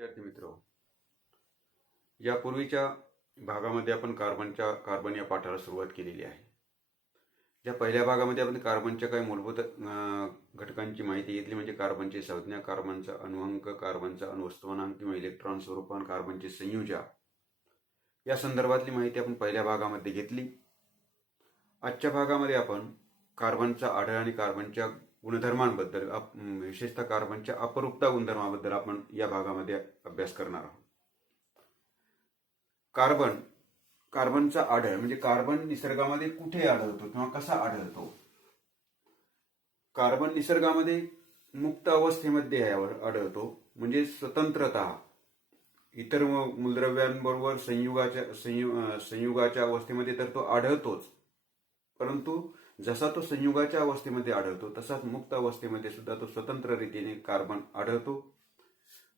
विद्यार्थी मित्र, यापूर्वीच्या भागामध्ये आपण कार्बन या पाठाला सुरुवात केलेली आहे. या पहिल्या भागामध्ये आपण कार्बनच्या काही मूलभूत घटकांची माहिती घेतली, म्हणजे कार्बनची संज्ञा, कार्बनचा अणुअंक, कार्बनचा अणुवस्तुमानांक किंवा इलेक्ट्रॉन स्वरूपान, कार्बनची संयुजा या संदर्भातली माहिती आपण पहिल्या भागामध्ये घेतली. आजच्या भागामध्ये आपण कार्बनचा आढळ आणि कार्बनच्या गुणधर्मांबद्दल, विशेषतः कार्बनच्या अपरूपता गुणधर्माबद्दल आपण या भागामध्ये अभ्यास करणार आहोत. कार्बनचा आढळ म्हणजे कार्बन निसर्गामध्ये कुठे आढळतो किंवा कसा आढळतो. कार्बन निसर्गामध्ये मुक्त अवस्थेमध्ये आढळतो, म्हणजे स्वतंत्रतः इतर मूलद्रव्यांबरोबर संयुगाच्या अवस्थेमध्ये तर तो आढळतोच, परंतु जसा तो संयुगाच्या अवस्थेमध्ये आढळतो तसाच मुक्त अवस्थेमध्ये सुद्धा तो स्वतंत्र रीतीने कार्बन आढळतो.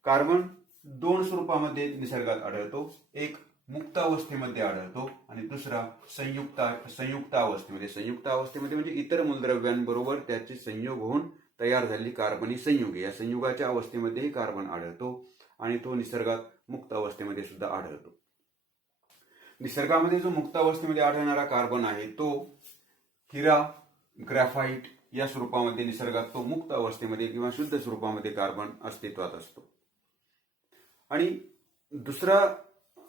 कार्बन दोन स्वरूपामध्ये निसर्गात आढळतो, एक मुक्त अवस्थेमध्ये आढळतो आणि दुसरा संयुक्त अवस्थेमध्ये. संयुक्त अवस्थेमध्ये म्हणजे इतर मूलद्रव्यांबरोबर त्याचे संयोग होऊन तयार झालेली कार्बनी संयुगे, या संयुगाच्या अवस्थेमध्येही कार्बन आढळतो आणि तो निसर्गात मुक्त अवस्थेमध्ये सुद्धा आढळतो. निसर्गामध्ये जो मुक्त अवस्थेमध्ये आढळणारा कार्बन आहे तो हिरा, ग्रॅफाइट या स्वरूपामध्ये निसर्गात तो मुक्त अवस्थेमध्ये किंवा शुद्ध स्वरूपामध्ये कार्बन अस्तित्वात असतो. आणि दुसरा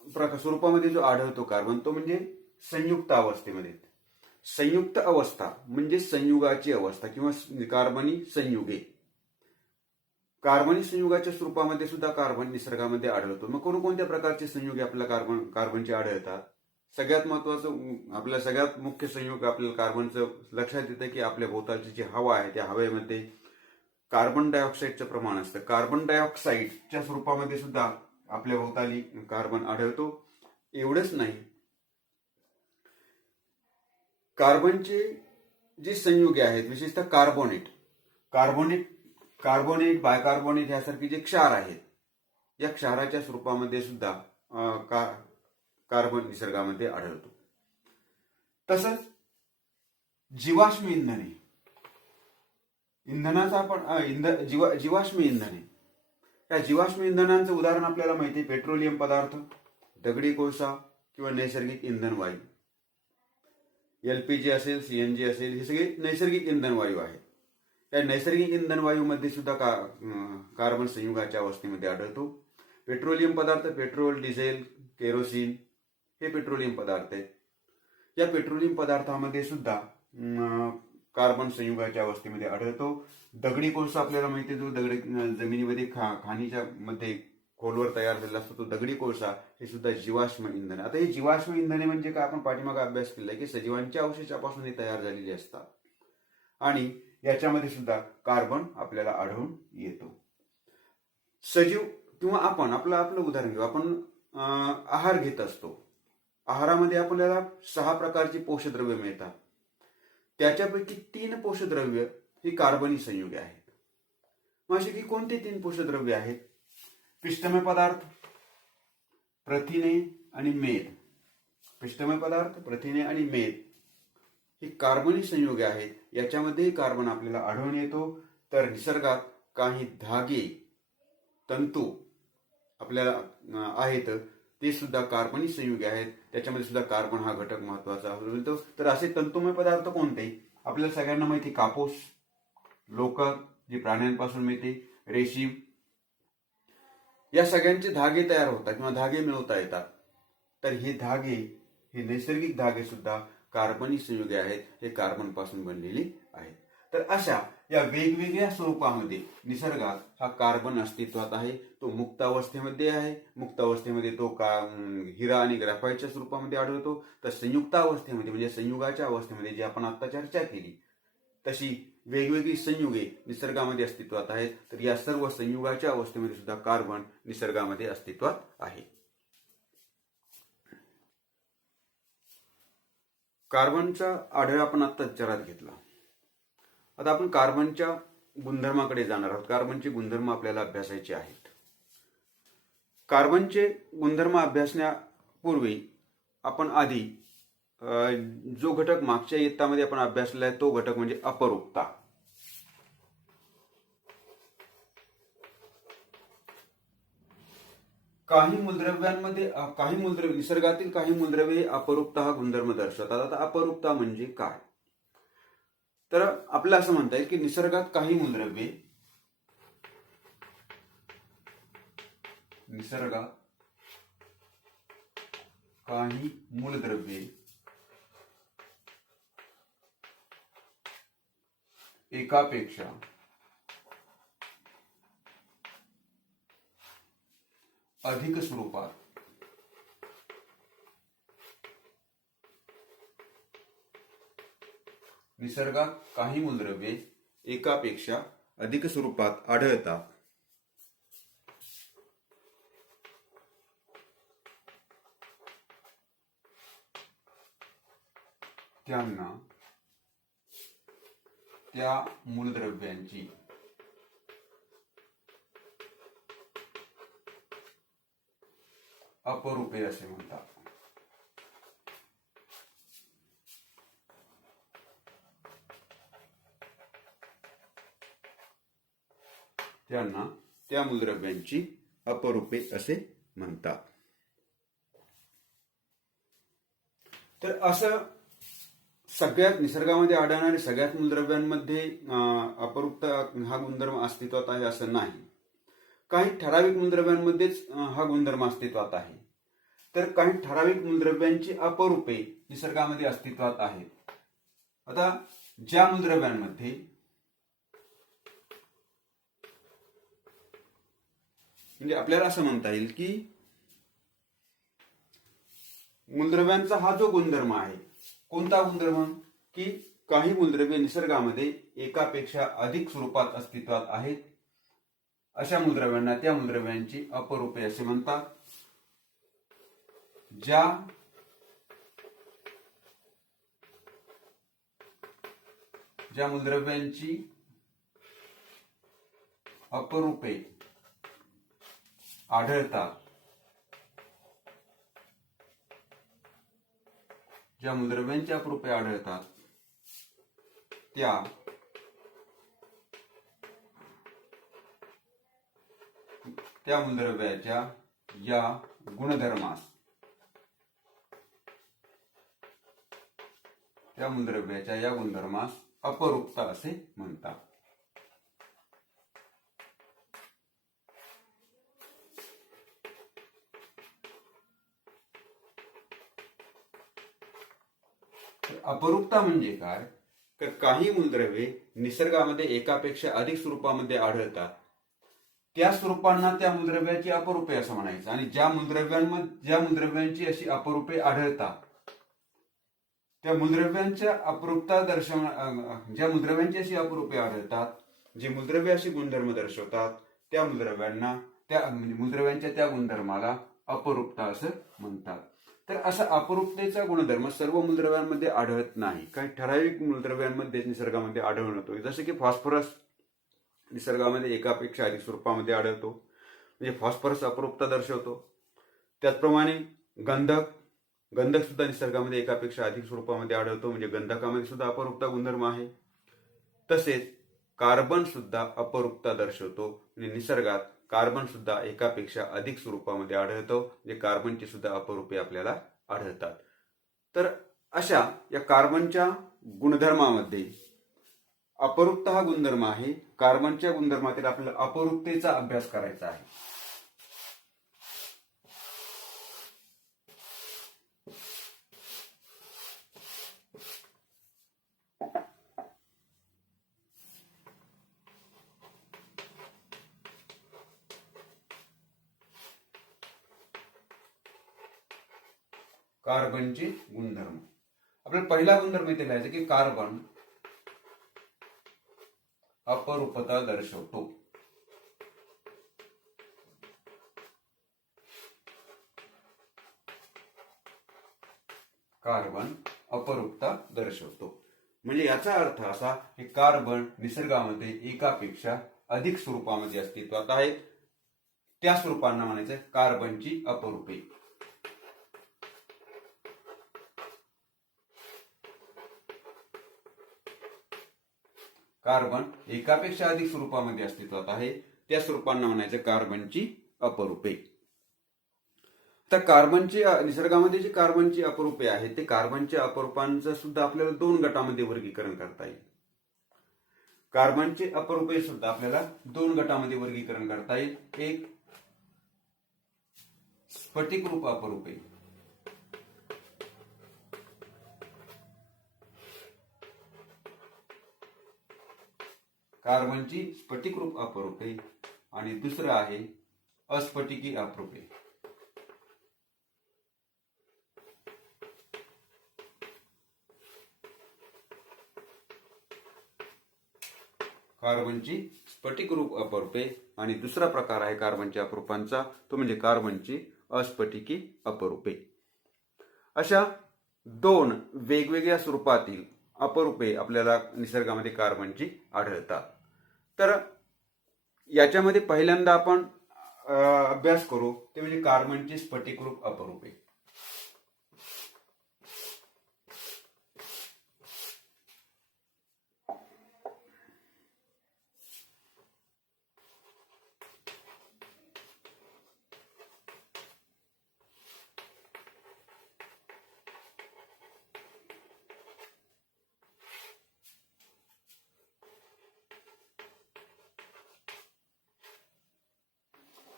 स्वरूपामध्ये जो आढळतो कार्बन तो म्हणजे संयुक्त अवस्थेमध्ये. संयुक्त अवस्था म्हणजे संयुगाची अवस्था किंवा कार्बनी संयुगे. कार्बनी संयुगाच्या स्वरूपामध्ये सुद्धा कार्बन निसर्गामध्ये आढळतो. मग कोणकोणत्या प्रकारचे संयुगे आपल्याला कार्बनचे आढळतात? सगळ्यात महत्वाचं, आपल्या सगळ्यात मुख्य संयुग आपल्याला कार्बनचं लक्षात येतं की आपल्या भोवतालची जी हवा आहे त्या हवेमध्ये कार्बन डायऑक्साईडचं प्रमाण असतं. कार्बन डायऑक्साईडच्या स्वरूपामध्ये सुद्धा आपल्या भोवताली कार्बन आढळतो. एवढंच नाही, कार्बनचे जे संयुगे आहेत, विशेषतः कार्बोनेट, बायकार्बोनेट यासारखे जे क्षार आहेत, या क्षाराच्या स्वरूपामध्ये सुद्धा कार्बन निसर्गामध्ये आढळतो. तसंच जीवाश्म इंधनाचा आपण जीवाश्म इंधने, या जीवाश्म इंधनांचं उदाहरण आपल्याला माहिती आहे, पेट्रोलियम पदार्थ, दगडी कोळसा किंवा नैसर्गिक इंधन वायू. LPG असेल, CNG असेल, हे सगळे नैसर्गिक इंधन वायू आहेत. या नैसर्गिक इंधन वायूमध्ये सुद्धा कार्बन संयुगाच्या अवस्थेमध्ये आढळतो. पेट्रोलियम पदार्थ, पेट्रोल, डिझेल, केरोसिन हे पेट्रोलियम पदार्थ आहेत. या पेट्रोलियम पदार्थामध्ये सुद्धा कार्बन संयुगाच्या अवस्थेमध्ये आढळतो. दगडी कोळसा आपल्याला माहिती आहे, जो जमिनीमध्ये खाणीच्या मध्ये खोलवर तयार झालेला असतो, तो दगडी कोळसा हे सुद्धा जीवाश्म इंधन. आता हे जीवाश्म इंधने म्हणजे काय, आपण पाठीमागे अभ्यास केला की सजीवांच्या अवशेषापासून हे तयार झालेले असतात आणि याच्यामध्ये सुद्धा कार्बन आपल्याला आढळून येतो. सजीव किंवा आपण आपलं उदाहरण घेऊ. आपण आहार घेत असतो. आहारामध्ये आपल्याला 6 प्रकारची पोषकद्रव्ये मिळतात. त्याच्यापैकी 3 पोषकद्रव्य ही कार्बनी संयुगे आहेत. मग अशी की कोणती 3 पोषकद्रव्ये आहेत? पिष्टमय पदार्थ, प्रथिने आणि मेद. पिष्टमय पदार्थ, प्रथिने आणि मेद ही कार्बनी संयुगे आहेत. याच्यामध्येही कार्बन आपल्याला आढळून येतो. तर निसर्गात काही धागे, तंतू आपल्याला आहेत, ते सुद्धा कार्बनी संयुगे आहेत. त्याच्यामध्ये सुद्धा कार्बन हा घटक महत्वाचा असतो. तर असे तंतुमय पदार्थ कोणते? आपल्याला सगळ्यांना माहिती, कापूस, लोकर जे प्राण्यांपासून मिळते, रेशीम, या सगळ्यांचे धागे तयार होतात किंवा धागे मिळवता येतात. तर हे धागे, हे नैसर्गिक धागे सुद्धा कार्बनी संयुगे आहेत. हे कार्बन पासून बनलेली आहेत. तर अशा या वेगवेगळ्या स्वरूपामध्ये निसर्गात हा कार्बन अस्तित्वात आहे. तो मुक्त अवस्थेमध्ये आहे. मुक्त अवस्थेमध्ये तो हिरा आणि ग्रॅफाइटच्या स्वरूपामध्ये आढळतो. तर संयुक्त अवस्थेमध्ये म्हणजे संयुगाच्या अवस्थेमध्ये, जी आपण आता चर्चा केली, तशी वेगवेगळी संयुगे निसर्गामध्ये अस्तित्वात आहेत. तर या सर्व संयुगाच्या अवस्थेमध्ये सुद्धा कार्बन निसर्गामध्ये अस्तित्वात आहे. कार्बनचा आढळ आपण आता विचारात घेतला. आता आपण कार्बनच्या गुणधर्माकडे जाणार आहोत. कार्बनचे गुणधर्म आपल्याला अभ्यासायचे आहेत. कार्बनचे गुणधर्म अभ्यासण्यापूर्वी आपण आधी जो घटक मागच्या इयत्तामध्ये आपण अभ्यासलेला आहे तो घटक म्हणजे अपरूपता. काही मूलद्रव्यांमध्ये निसर्गातील काही मूलद्रव्ये हे अपरूपता हा गुणधर्म दर्शवतात. आता अपरूपता म्हणजे काय? तर आपल्याला असं म्हणता येईल की निसर्गात काही मूलद्रव्ये एकापेक्षा अधिक स्वरूपात आढळतात. त्यांना त्या मूलद्रव्यांची अपरूपे असे म्हणतात. त्यांना त्या मूलद्रव्यांची अपरूपे असे म्हणतात. तर असं सगळ्यात निसर्गामध्ये आढळणाऱ्या सगळ्यात मूलद्रव्यांमध्ये अपरूपता हा गुणधर्म अस्तित्वात आहे असं नाही. काही ठराविक मूलद्रव्यांमध्येच हा गुणधर्म अस्तित्वात आहे. तर काही ठराविक मूलद्रव्यांची अपरूपे निसर्गामध्ये अस्तित्वात आहेत. आता ज्या मूलद्रव्यांमध्ये म्हणजे आपल्याला असं म्हणता येईल की मूलद्रव्यांचा हा जो गुणधर्म आहे, कोणता गुणधर्म? की काही मूलद्रव्ये निसर्गामध्ये एकापेक्षा अधिक स्वरूपात अस्तित्वात आहेत. अशा मूलद्रव्यांना त्या मूलद्रव्यांची अपरूपे असे म्हणतात. ज्या मूलद्रव्यांची अपरूपे आढळतात, त्या मूलद्रव्याच्या या गुणधर्मास अपरूपता असे म्हणतात. अपरूपता म्हणजे काय? तर काही मूलद्रव्ये निसर्गामध्ये एकापेक्षा अधिक स्वरूपामध्ये आढळतात. त्या स्वरूपांना त्या मूलद्रव्याची अपरूपे असं म्हणायचं. आणि ज्या मूलद्रव्यांची अशी अपरूपे आढळतात, त्या मूलद्रव्यांच्या ज्या मूलद्रव्यांची अशी अपरूपे आढळतात, जे मूलद्रव्ये अशी गुणधर्म दर्शवतात, त्या मूलद्रव्यांच्या त्या गुणधर्माला अपरूपता असं म्हणतात. तर असा अपरूपतेचा गुणधर्म सर्व मूलद्रव्यांमध्ये आढळत नाही. काही ठराविक मूलद्रव्यांमध्ये निसर्गामध्ये आढळून येतो. जसे की फॉस्फरस निसर्गामध्ये एकापेक्षा अधिक स्वरूपामध्ये आढळतो, म्हणजे फॉस्फरस अपरूपता दर्शवतो. त्याचप्रमाणे गंधक सुद्धा निसर्गामध्ये एकापेक्षा अधिक स्वरूपामध्ये आढळतो, म्हणजे गंधकामध्ये सुद्धा अपरूपता गुणधर्म आहे. तसेच कार्बन सुद्धा अपरूपता दर्शवतो, म्हणजे निसर्गात कार्बन सुद्धा एकापेक्षा अधिक स्वरूपामध्ये आढळतो, म्हणजे कार्बनची सुद्धा अपरूपे आपल्याला आढळतात. तर अशा या कार्बनच्या गुणधर्मामध्ये अपरूपता हा गुणधर्म आहे. कार्बनच्या गुणधर्मातील आपल्याला अपरूपतेचा अभ्यास करायचा आहे. कार्बनचे गुणधर्म. आपल्याला पहिला गुणधर्म इथे लिहायचा की कार्बन अपरूपता दर्शवतो. कार्बन अपरूपता दर्शवतो म्हणजे याचा अर्थ असा की कार्बन निसर्गामध्ये एकापेक्षा अधिक स्वरूपामध्ये अस्तित्वात आहेत. त्या स्वरूपांना म्हणायचं कार्बनची अपरूपे. कार्बन एकापेक्षा अधिक स्वरूपामध्ये अस्तित्वात आहे, त्या स्वरूपांना म्हणायचं कार्बनची अपरूपे. तर कार्बनची निसर्गामध्ये जी कार्बनची अपरूपे आहेत ते कार्बनच्या अपरूपांचं सुद्धा आपल्याला 2 गटामध्ये वर्गीकरण करता येईल. कार्बनचे अपरूपे सुद्धा आपल्याला 2 गटामध्ये वर्गीकरण करता येईल. एक स्फटिकरूप अपरूपे कार्बनची स्फटिकरूप अपरूपे आणि दुसरं आहे अस्फटिकी अपरूपे. कार्बनची स्फटिकरूप अपरूपे आणि दुसरा प्रकार आहे कार्बनच्या अपरूपांचा, तो म्हणजे कार्बनची अस्फटिकी अपरूपे. अशा 2 वेगवेगळ्या स्वरूपातील अपरूपे आपल्याला निसर्गामध्ये कार्बनची आढळतात. तर याच्यामध्ये पहिल्यांदा आपण अभ्यास करू ते म्हणजे कार्बनची स्फटिकरूप अपरूपे.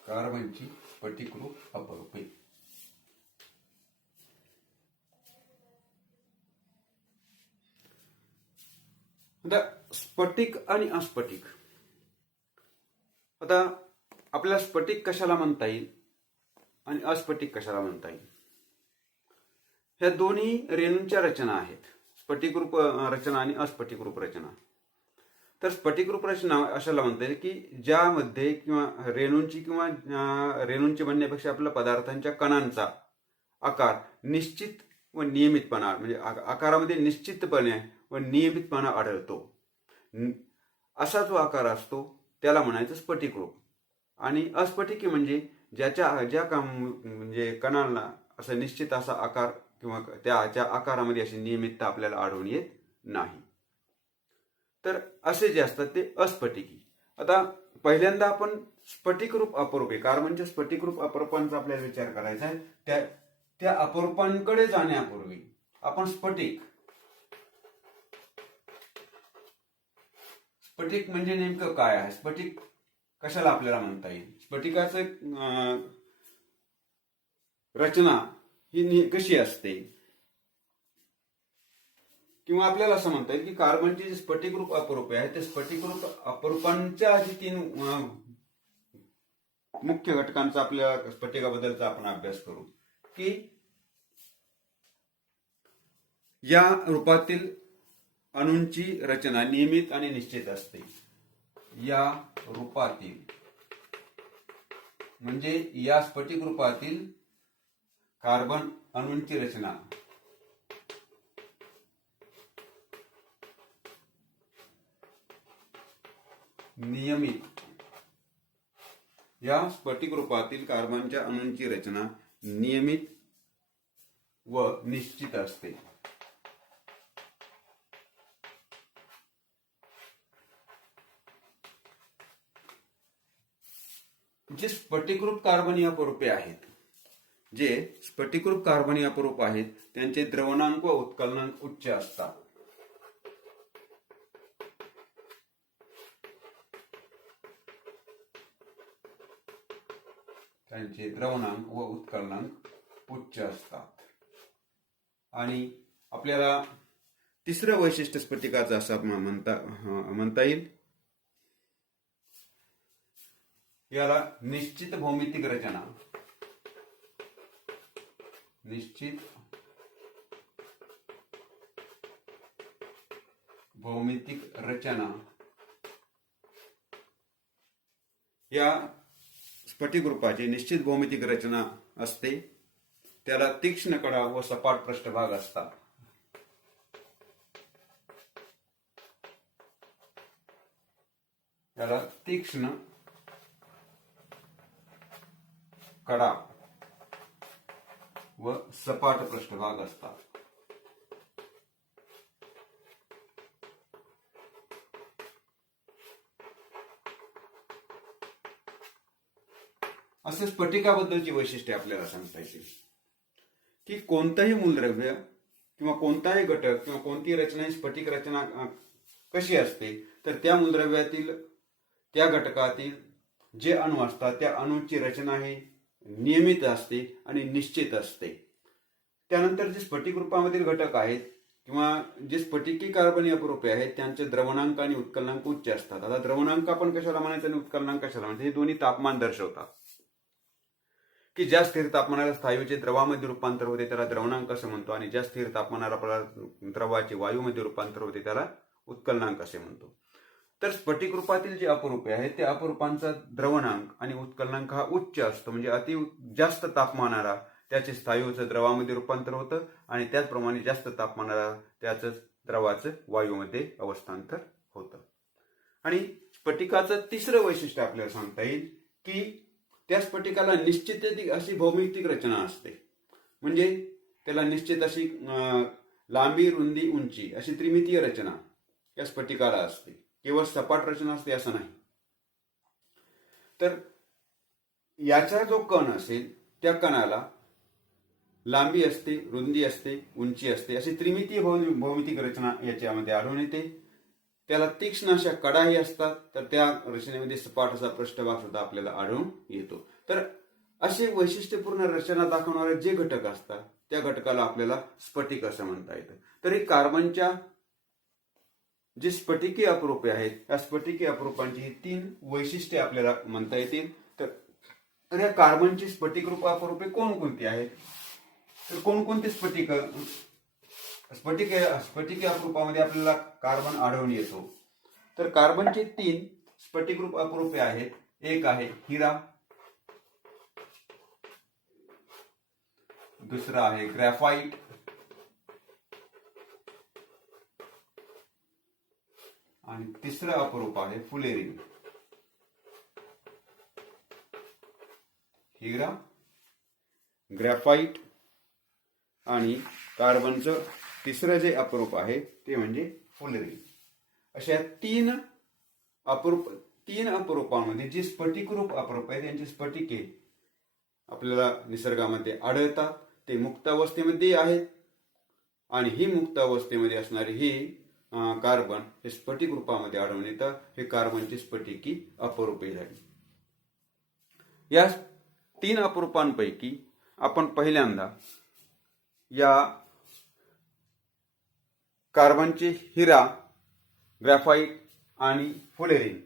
कार्बनची स्फटिकरूप अपरूपे. आता स्फटिक आणि अस्फटिक. आता आपल्याला स्फटिक कशाला म्हणता येईल आणि अस्फटिक कशाला म्हणता येईल? ह्या दोन्ही रेणूंच्या रचना आहेत, स्फटिकरूप रचना आणि अस्फटिकरूप रचना. तर स्फटिकरूप रचना अशाला म्हणता येईल की ज्यामध्ये किंवा रेणूंची म्हणण्यापेक्षा आपल्या पदार्थांच्या कणांचा आकार निश्चित व नियमितपणा म्हणजे आकारामध्ये निश्चितपणे व नियमितपणा आढळतो, असा जो आकार असतो त्याला म्हणायचं स्फटिकरूप. आणि अस्फटिकी म्हणजे म्हणजे कणांना असा निश्चित असा आकार किंवा त्याच्या आकारामध्ये अशी नियमितता आपल्याला आढळून येत नाही. तर असे जे असतात ते अस्फटिकी. आता पहिल्यांदा आपण स्फटिकरूप अपरूपे, कार्बनच्या स्फटिकरूप अपरूपांचा आपल्याला विचार करायचा आहे. त्या अपरूपांकडे जाण्यापूर्वी आपण स्फटिक म्हणजे नेमकं काय आहे, स्फटिक कशाला आपल्याला म्हणता येईल, स्फटिकाचं रचना ही कशी असते, किंवा आपल्याला असं म्हणता येईल की कार्बनची जी स्फटिकरूप अपरूपे आहेत ते स्फटिकरूप अपरूपांच्या जी 3 मुख्य घटकांचा आपल्या स्फटिकाबद्दलचा आपण अभ्यास करू. की या रूपातील अणूंची रचना नियमित आणि निश्चित असते. या रूपातील म्हणजे या स्फटिक रूपातील कार्बन अणूंची रचना नियमित, या स्फटिक रूपातील कार्बनच्या अणूंची रचना नियमित व निश्चित असते. जे स्फटिकरूप कार्बनीय अपरूपे आहेत, जे स्फटिकरूप कार्बनीय अपरूप आहेत त्यांचे द्रवणांक व उत्कलनांक उच्च असतात. त्यांचे द्रवणांक व उत्कलनांक उच्च असतात. आणि आपल्याला तिसरं वैशिष्ट्य स्फटिकाचं असं म्हणता येईल, याला निश्चित भौमितिक रचना, निश्चित भौमितिक रचना या स्फटिक रूपाची निश्चित भौमितिक रचना असते. त्याला तीक्ष्ण कडा व सपाट पृष्ठभाग असतात. त्याला तीक्ष्ण कडा व सपाट पृष्ठभाग असतात. असं स्फटिकाबद्दलची वैशिष्ट्ये आपल्याला सांगता येतील की कोणतंही मूलद्रव्य किंवा कोणताही घटक किंवा कोणतीही रचना ही स्फटिक रचना कशी असते तर त्या मूलद्रव्यातील त्या घटकातील जे अणू असतात त्या अणूची रचना ही नियमित असते आणि निश्चित असते. त्यानंतर जे स्फटिक रूपामधील घटक आहेत किंवा जे स्फटिकी कार्बनी अपरूपे आहेत त्यांचे द्रवणांक आणि उत्कलनांक उच्च असतात. आता द्रवणांक आपण कशाला म्हणायचं आणि उत्कलनांक कशाला म्हणायचं, हे दोन्ही तापमान दर्शवतात. की ज्या स्थिर तापमानाला स्थायूचे द्रवामध्ये रूपांतर होते त्याला द्रवणांक असं म्हणतो आणि ज्या स्थिर तापमानाला द्रवाचे वायूमध्ये रूपांतर होते त्याला उत्कलनांक असे म्हणतो. तर स्फटिक रूपातील जे अपरूपे आहेत त्या अपरूपांचा द्रवणांक आणि उत्कलनांक हा उच्च असतो, म्हणजे अति जास्त तापमानाला त्याचे स्थायूचं द्रवामध्ये रूपांतर होतं आणि त्याचप्रमाणे जास्त तापमानाला त्याचं द्रवाचं वायूमध्ये अवस्थांतर होतं. आणि स्फटिकाचं तिसरं वैशिष्ट्य आपल्याला सांगता येईल की त्या स्फटिकाला निश्चित अशी भौमितिक रचना असते, म्हणजे त्याला निश्चित अशी लांबी रुंदी उंची अशी त्रिमितीय रचना या स्फटिकाला असते. केवळ सपाट रचना असते असं नाही. तर याचा जो कण असेल त्या कणाला लांबी असते, रुंदी असते, उंची असते अशी त्रिमितीय भौमितिक रचना याच्यामध्ये आढळून येते. त्याला तीक्ष्ण अशा कडाही असतात, तर त्या रचनेमध्ये सपाट असा पृष्ठभाग सुद्धा आपल्याला आढळून येतो. तर असे वैशिष्ट्यपूर्ण रचना दाखवणारे जे घटक असतात त्या घटकाला आपल्याला स्फटिक असं म्हणता येतं. तरी कार्बनच्या जे स्फटिकी अपरूपे आहेत त्या स्फटिकी अपरूपांची ही 3 वैशिष्ट्ये आपल्याला म्हणता येतील. तर या कार्बनची स्फटिक रूप अपरूपे कोणकोणती आहेत, तर कोणकोणते स्फटिकी अपरूपामध्ये आपल्याला कार्बन आढळून येतो. तर कार्बनचे 3 स्फटिक रूप अपरूपे आहेत. एक आहे हिरा, दुसरा आहे ग्रॅफाइट, आणि तिसरं अपरूप आहे फुलेरिन. हिरा, ग्रॅफाइट आणि कार्बनचं तिसरं जे अपरूप आहे ते म्हणजे फुलेरिन. अशा 3 अपरूपांमध्ये जी स्फटिकरूप अपरूप आहे त्यांची स्फटिके आपल्याला निसर्गामध्ये आढळतात. ते मुक्त अवस्थेमध्ये आहेत आणि ही मुक्त अवस्थेमध्ये असणारे हे कार्बन हे स्फटिक रूपामध्ये आढळून येतात. हे कार्बनची स्फटिकी अपरूपे झाली. या 3 अपरूपांपैकी आपण पहिल्यांदा या कार्बनचे हिरा, ग्रॅफाइट आणि फुलेरिन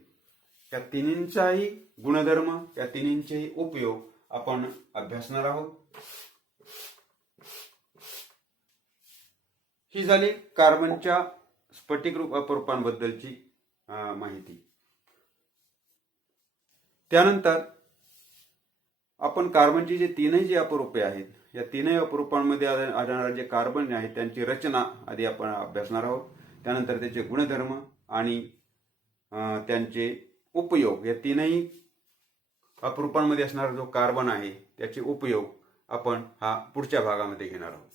या तिन्हींचाही गुणधर्म, या तिन्हींचेही उपयोग आपण अभ्यासणार आहोत. ही झाली कार्बनच्या स्फटिक रूप अपरूपांबद्दलची माहिती. त्यानंतर आपण कार्बनची जे 3ही अपरूपे आहेत या 3ही अपरूपांमध्ये आढळणारे जे कार्बन आहेत त्यांची रचना आधी आपण अभ्यासणार आहोत. त्यानंतर त्याचे गुणधर्म आणि त्यांचे उपयोग, या 3ही अपरूपांमध्ये असणारा जो कार्बन आहे त्याचे उपयोग आपण पुढच्या भागामध्ये घेणार आहोत.